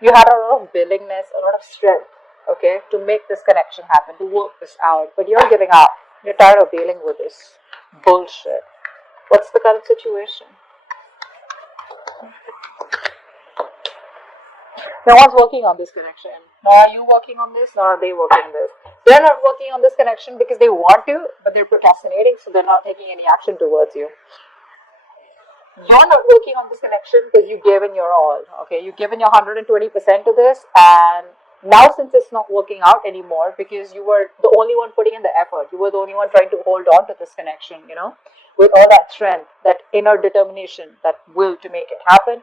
You had a lot of willingness, a lot of strength, okay, to make this connection happen, to work this out, but you're giving up. You're tired of dealing with this bullshit. What's the current situation? No one's working on this connection. Nor are you working on this, nor are they working on this. They're not working on this connection because they want to, but they're procrastinating, so they're not taking any action towards you. You're not working on this connection because you've given your all, okay? You've given your 120% to this, and now since it's not working out anymore because you were the only one putting in the effort, you were the only one trying to hold on to this connection, with all that strength, that inner determination, that will to make it happen.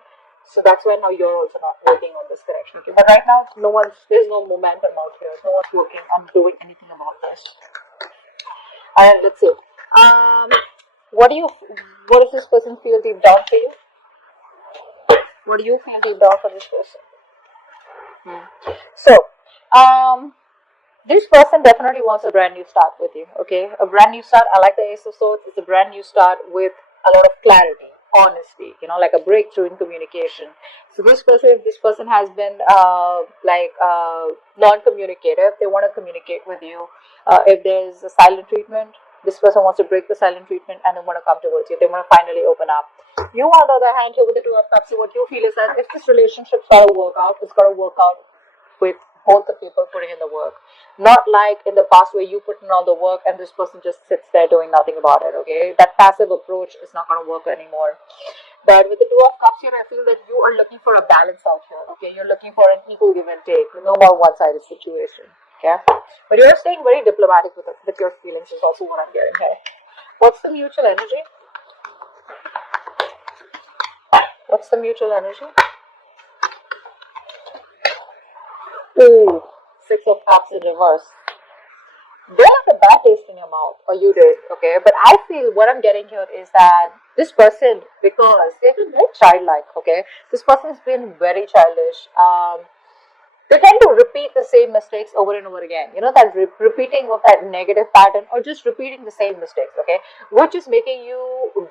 So that's why now you're also not working on this connection, okay? But right now, there's no momentum out here. No one's working on doing anything about this. And let's see. What does this person feel deep down for you? What do you feel deep down for this person? So, this person definitely wants a brand new start with you, okay? A brand new start. I like the Ace of Swords. It's a brand new start with a lot of clarity, honesty, like a breakthrough in communication. So if this person has been non-communicative, they want to communicate with you. If there's a silent treatment, this person wants to break the silent treatment and they want to come towards you. They want to finally open up. You, on the other hand, here with the Two of Cups, what you feel is that if this relationship's got to work out, it's got to work out with both the people putting in the work. Not like in the past where you put in all the work and this person just sits there doing nothing about it, okay? That passive approach is not going to work anymore. But with the Two of Cups here, I feel that you are looking for a balance out here, okay? You're looking for an equal give and take, no more one-sided situation, okay? But you're staying very diplomatic with your feelings is also what I'm getting here. What's the mutual energy? What's the mutual energy? Ooh, Six of Cups in reverse. They left a bad taste in your mouth, or you did, okay? But I feel what I'm getting here is that this person, because they've been very childlike, okay? This person's been very childish. They tend to repeat the same mistakes over and over again. That repeating of that negative pattern or just repeating the same mistakes, okay? Which is making you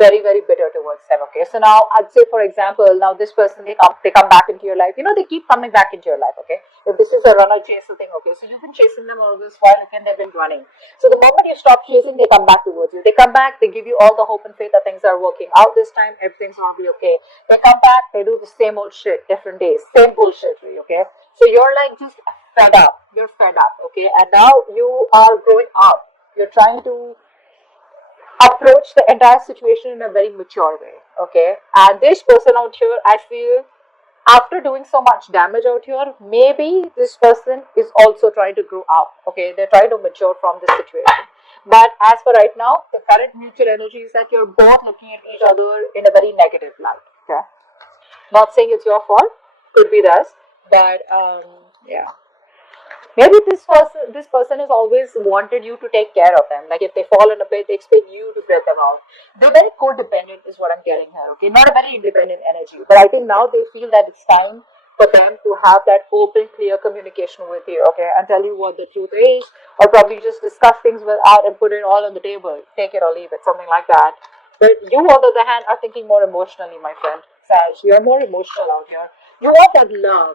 very, very bitter towards them, okay? So now I'd say, for example, now this person, they come back into your life. They keep coming back into your life, okay? If this is a run or chaser thing, okay? So you've been chasing them all this while, okay, and they've been running. So the moment you stop chasing, they come back towards you. They come back, they give you all the hope and faith that things are working out this time, everything's gonna be okay. They come back, they do the same old shit, different days, same bullshit for you, okay? So you're like just fed up. You're fed up, okay? And now you are growing up. You're trying to approach the entire situation in a very mature way, okay? And this person out here, I feel, after doing so much damage out here, maybe this person is also trying to grow up, okay? They're trying to mature from this situation. But as for right now, the current mutual energy is that you're both looking at each other in a very negative light, okay? Not saying it's your fault, could be theirs. But yeah, maybe this person has always wanted you to take care of them. Like if they fall in a pit, they expect you to get them out. They're very codependent is what I'm getting here, okay? Not a very independent energy. But I think now they feel that it's time for them to have that open, clear communication with you, okay? And tell you what the truth is, or probably just discuss things out and put it all on the table. Take it or leave it, something like that. But you, on the other hand, are thinking more emotionally, my friend. Sag, you're more emotional out here. You want that love.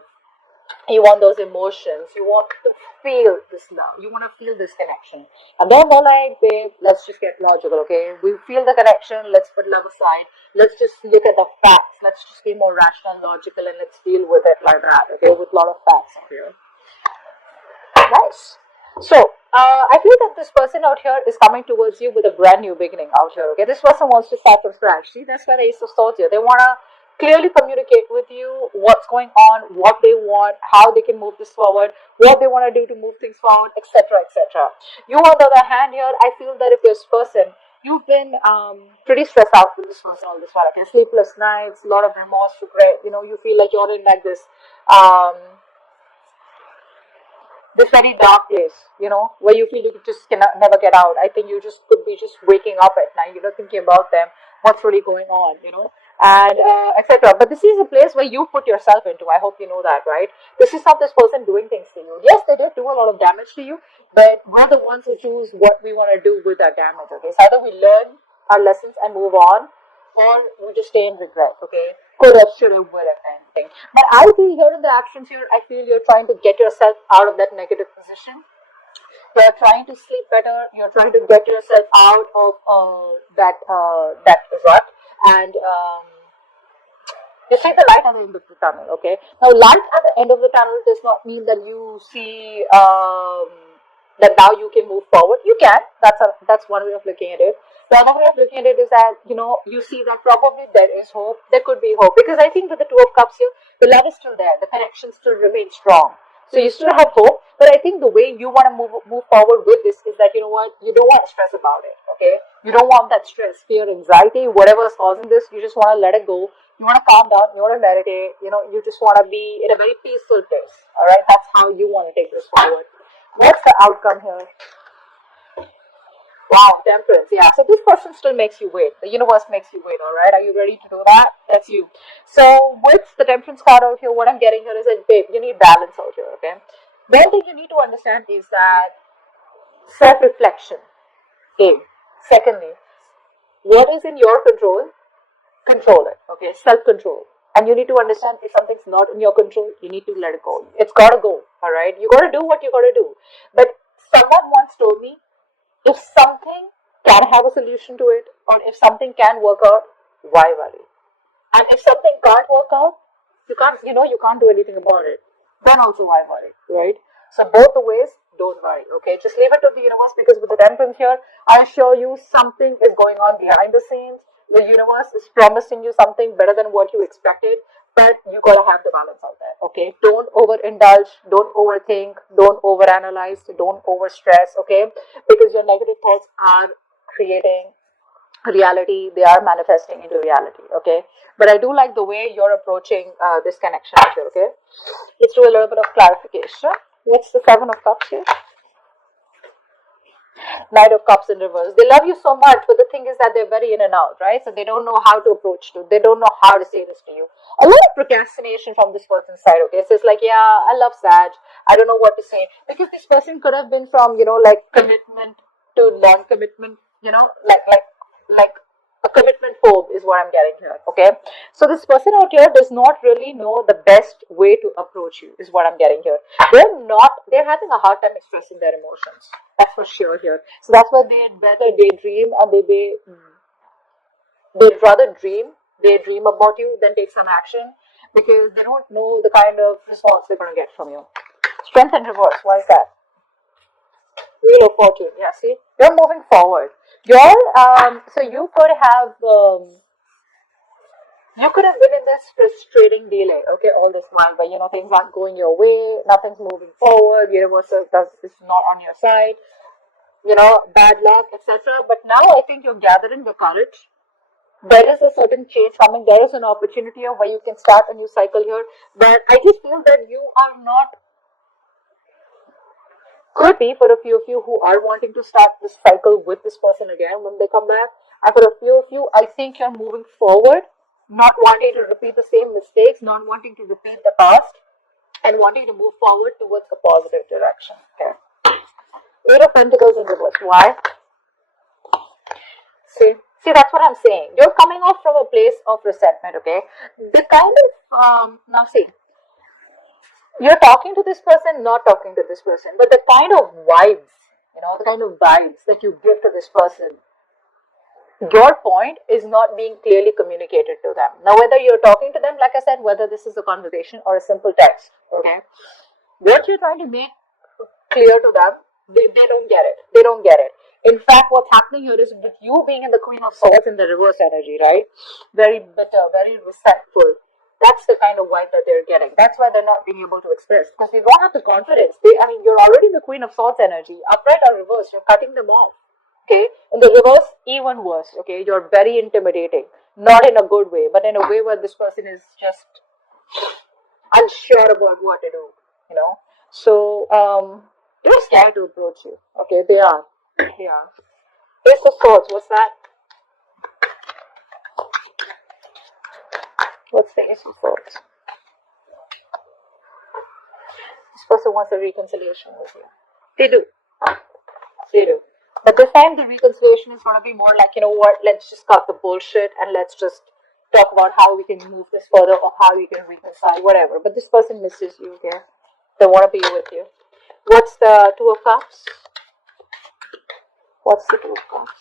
You want those emotions. You want to feel this love. You want to feel this connection. And then they're like, babe, let's just get logical, okay? We feel the connection. Let's put love aside. Let's just look at the facts. Let's just be more rational, logical, and let's deal with it like that, okay? With a lot of facts out here. Nice. So, I feel that this person out here is coming towards you with a brand new beginning out here, okay? This person wants to start from scratch. See, that's why the Ace of Swords here. They want to clearly communicate with you what's going on, what they want, how they can move this forward, what they want to do to move things forward, etc., etc. You, on the other hand here, I feel that if this person, you've been pretty stressed out with this person all this while, okay? Sleepless nights, a lot of remorse, regret, you feel like you're in like this very dark place, where you feel you just cannot never get out. I think you just could be just waking up at night, thinking about them, what's really going on, and etc. But this is a place where you put yourself into. I hope you know that, right? This is not this person doing things to you. Yes, they did do a lot of damage to you, but we're the ones who choose what we want to do with that damage, okay? So either we learn our lessons and move on, or we just stay in regret, okay? Could have, should have, would have, and thing. But I feel here in the actions here, I feel you're trying to get yourself out of that negative position. You're trying to sleep better. You're trying to get yourself out of that rut, and you see the light at the end of the tunnel. Okay. Now, light at the end of the tunnel does not mean that you see that now you can move forward. You can. That's one way of looking at it. The other way of looking at it is that you see that probably there is hope. There could be hope because I think with the Two of Cups here, the love is still there. The connection still remains strong. So you still have hope, but I think the way you want to move forward with this is that you know what, you don't want to stress about it. Okay, you don't want that stress, fear, anxiety, whatever is causing this. You just want to let it go. You want to calm down. You want to meditate. You just want to be in a very peaceful place. All right, that's how you want to take this forward. What's the outcome here? Wow, Temperance. Yeah, so this person still makes you wait. The universe makes you wait, all right? Are you ready to do that? That's you. So with the Temperance card out here, what I'm getting here is that, babe, you need balance out here, okay? One thing you need to understand is that self-reflection. A. Secondly, what is in your control, control it, okay? Self-control. And you need to understand if something's not in your control, you need to let it go. It's got to go, all right? You got to do what you got to do. But someone once told me, if something can have a solution to it, or if something can work out, why worry? And if something can't work out, you can't do anything about it. Then also why worry, right? So both the ways, don't worry, okay? Just leave it to the universe because with the Temperance here, I assure you something is going on behind the scenes. The universe is promising you something better than what you expected, but you gotta have the balance out there, okay? Don't overindulge, don't overthink, don't overanalyze, don't overstress, okay? Because your negative thoughts are creating reality, they are manifesting into reality, okay? But I do like the way you're approaching this connection here, okay? Let's do a little bit of clarification. What's the Seven of Cups here? Knight of Cups in reverse. They love you so much, but the thing is that they're very in and out, right? So they don't know how to approach you. They don't know how to say this to you. A lot of procrastination from this person's side, okay? So it's like, yeah, I love Sag. I don't know what to say. Because this person could have been from, like commitment to non-commitment, like a commitment phobe is what I'm getting here, okay? So this person out here does not really know the best way to approach you is what I'm getting here. They're having a hard time expressing their emotions. That's for sure here. So that's why they'd rather daydream and they'd rather daydream about you than take some action because they don't know the kind of response they're going to get from you. Strength in reverse, why is that? Wheel of Fortune, yeah, see? You're moving forward. So you could have been in this frustrating delay, okay, all this while, but things aren't going your way, nothing's moving forward, universe is not on your side, bad luck, etc. But now I think you're gathering the courage. There is a certain change coming. There is an opportunity here where you can start a new cycle here. But I just feel that you are not. Could be for a few of you who are wanting to start this cycle with this person again when they come back. And for a few of you, I think you're moving forward, not wanting to repeat the same mistakes, not wanting to repeat the past, and wanting to move forward towards a positive direction. Okay. Eight of Pentacles in reverse. Why? See, that's what I'm saying. You're coming off from a place of resentment, okay? The kind of, now see, you're talking to this person, not talking to this person, but the kind of vibes, that you give to this person, your point is not being clearly communicated to them. Now, whether you're talking to them, like I said, whether this is a conversation or a simple text, okay? What you're trying to make clear to them, they don't get it. They don't get it. In fact, what's happening here is with you being in the Queen of Swords in the reverse energy, right? Very bitter, very resentful. That's the kind of vibe that they're getting. That's why they're not being able to express. Because they don't have the confidence. You're already in the Queen of Swords energy. Upright or reverse, you're cutting them off. Okay? In the reverse, even worse. Okay? You're very intimidating. Not in a good way, but in a way where this person is just unsure about what to do. So, they're scared to approach you. Okay? They are. Ace of Swords, what's that? What's the Ace of Swords? This person wants a reconciliation with you. They do. But this time the reconciliation is going to be more like, let's just cut the bullshit and let's just talk about how we can move this further or how we can reconcile, whatever. But this person misses you, okay? They want to be with you. What's the Two of Cups? What's the Two of Cups?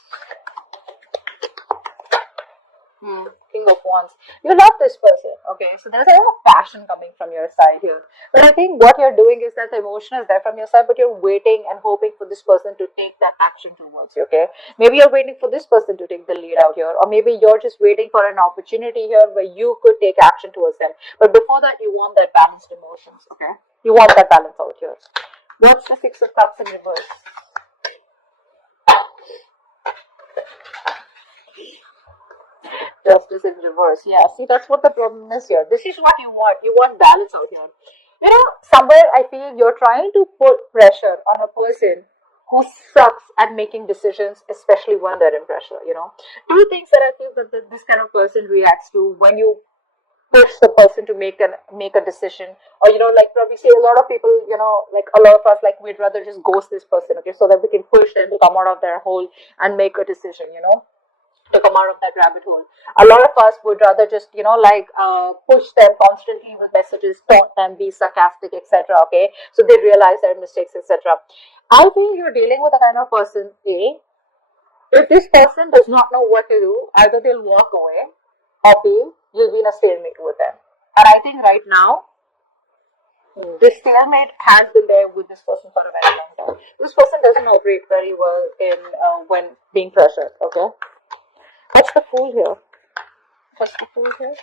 King of Wands. You love this person, okay? So there's a lot of passion coming from your side here. But I think what you're doing is that the emotion is there from your side, but you're waiting and hoping for this person to take that action towards you, okay? Maybe you're waiting for this person to take the lead out here, or maybe you're just waiting for an opportunity here where you could take action towards them. But before that, you want that balanced emotions, okay? You want that balance out here. What's the Six of Cups in reverse? Justice in reverse. Yeah, see, that's what the problem is here. This is what you want. You want balance out here. You know, somewhere I feel you're trying to put pressure on a person who sucks at making decisions, especially when they're in pressure. You know, two things that I feel that this kind of person reacts to when you push the person to make a decision, or like probably see a lot of people, like a lot of us, like we'd rather just ghost this person, okay, so that we can push them to come out of their hole and make a decision, to come out of that rabbit hole. A lot of us would rather just, push them constantly with messages, taunt them, be sarcastic, etc. Okay, so they realize their mistakes, etc. I feel you're dealing with a kind of person, A, if this person does not know what to do, either they'll walk away, or B, you'll be in a stalemate with them. And I think right now, this stalemate has been there with this person for a very long time. This person doesn't operate very well in when being pressured, okay? What's the Fool here? What's the Fool here?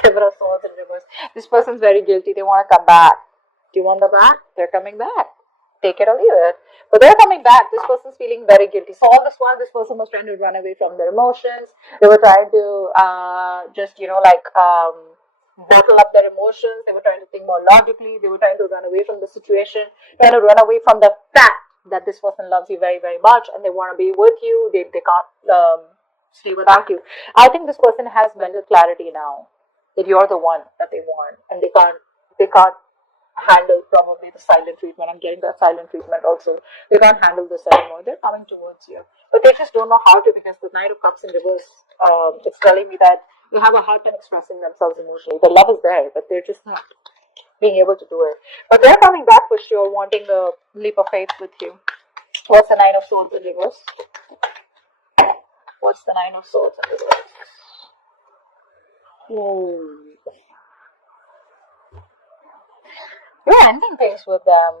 Seven of Swords in reverse. This person's very guilty. They want to come back. Do you want them back? They're coming back. Take it or leave it. But they're coming back. This person's feeling very guilty. So all this while, this person was trying to run away from their emotions. They were trying to just, bottle up their emotions. They were trying to think more logically. They were trying to run away from the situation. Trying to run away from the fact that this person loves you very, very much and they want to be with you. They can't stay without you. I think this person has mental clarity now that you're the one that they want, and they can't handle probably the silent treatment. I'm getting that silent treatment also. They can't handle this anymore. They're coming towards you, but they just don't know how to, because the Knight of Cups in reverse, it's telling me that they have a hard time expressing themselves emotionally. The love is there, but they're just not being able to do it. But they're coming back for sure, wanting a leap of faith with you. What's the Nine of Swords in reverse? What's the Nine of Swords in reverse? You're ending things with them.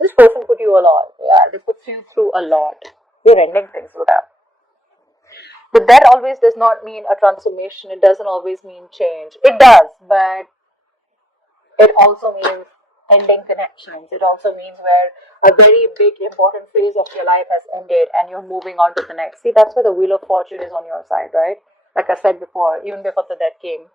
This person put you a lot. Yeah, they put you through a lot. You're ending things with them. But that always does not mean a transformation. It doesn't always mean change. It does, but it also means ending connections. It also means where a very big important phase of your life has ended and you're moving on to the next. See, that's where the Wheel of Fortune is on your side, right? Like I said before, even before the death came,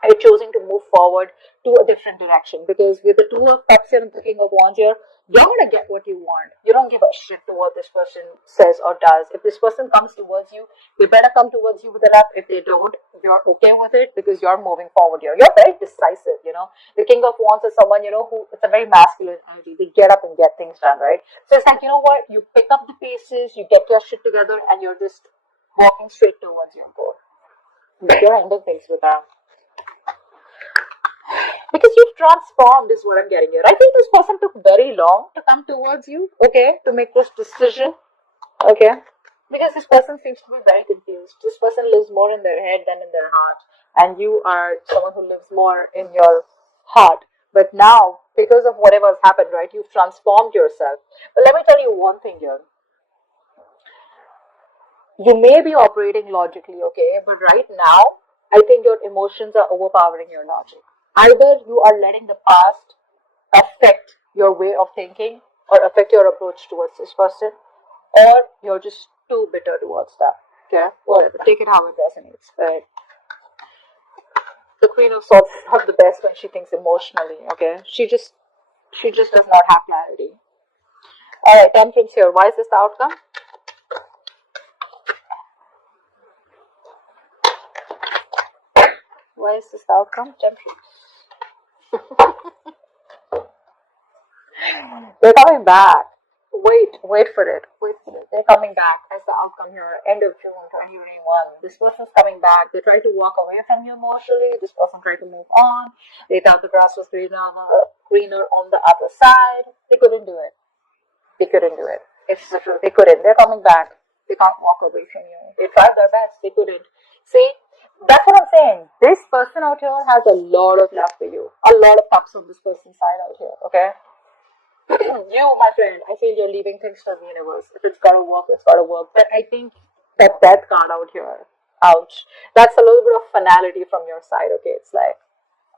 are you choosing to move forward to a different direction? Because with the Two of Cups here and the King of Wands here, you're going to get what you want. You don't give a shit to what this person says or does. If this person comes towards you, they better come towards you with enough. If they don't, you're okay with it because you're moving forward here. You're very decisive, The King of Wands is someone, who, it's a very masculine energy. They get up and get things done, right? So it's like, you know what? You pick up the pieces, you get your shit together, and you're just walking straight towards your goal. But you're ending things with that. Because you've transformed is what I'm getting here. I think this person took very long to come towards you, okay, to make this decision, okay, because this person seems to be very confused. This person lives more in their head than in their heart, and you are someone who lives more in your heart. But now, because of whatever has happened, right, you've transformed yourself. But let me tell you one thing here. You may be operating logically, okay, but right now, I think your emotions are overpowering your logic. Either you are letting the past affect your way of thinking or affect your approach towards this person, or you're just too bitter towards that. Okay, whatever. Take it how it resonates. Right? The Queen of Swords is not the best when she thinks emotionally. Okay, she just does not have clarity. All right, Temperance here. Why is this the outcome? Why is this the outcome? Temperance. They're coming back. Wait for it. They're coming back. I the outcome here? End of June 2021. This person's coming back. They try to walk away from you emotionally. This person tried to move on. They thought the grass was greener on the other side. They couldn't do it. They couldn't do it. It's the truth. They couldn't. They're coming back. They can't walk away from you. They tried their best. They couldn't. See, that's what I'm saying. This person out here has a lot of love for you. A lot of cups on this person's side out here. Okay. You, my friend, I feel you're leaving things to the universe. If it's gotta work, it's gotta work. But I think that death card out here, ouch. That's a little bit of finality from your side. Okay, it's like,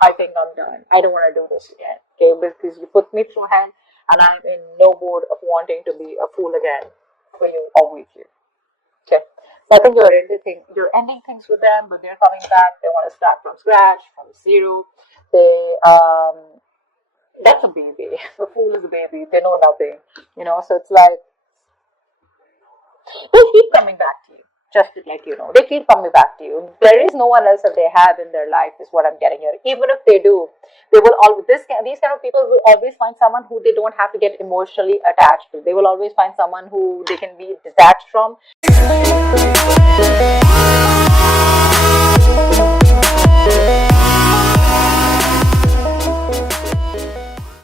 I think I'm done. I don't want to do this again. Okay, because you put me through hand, and I'm in no mood of wanting to be a fool again for you or with you. Okay. So I think you're ending things with them, but they're coming back. They want to start from scratch, from zero. That's a baby. The fool is a baby. They know nothing. So it's like, they keep coming back to you. Just to let you know. They keep coming back to you. There is no one else that they have in their life, is what I'm getting here. Even if they do, they will always, these kind of people will always find someone who they don't have to get emotionally attached to. They will always find someone who they can be detached from.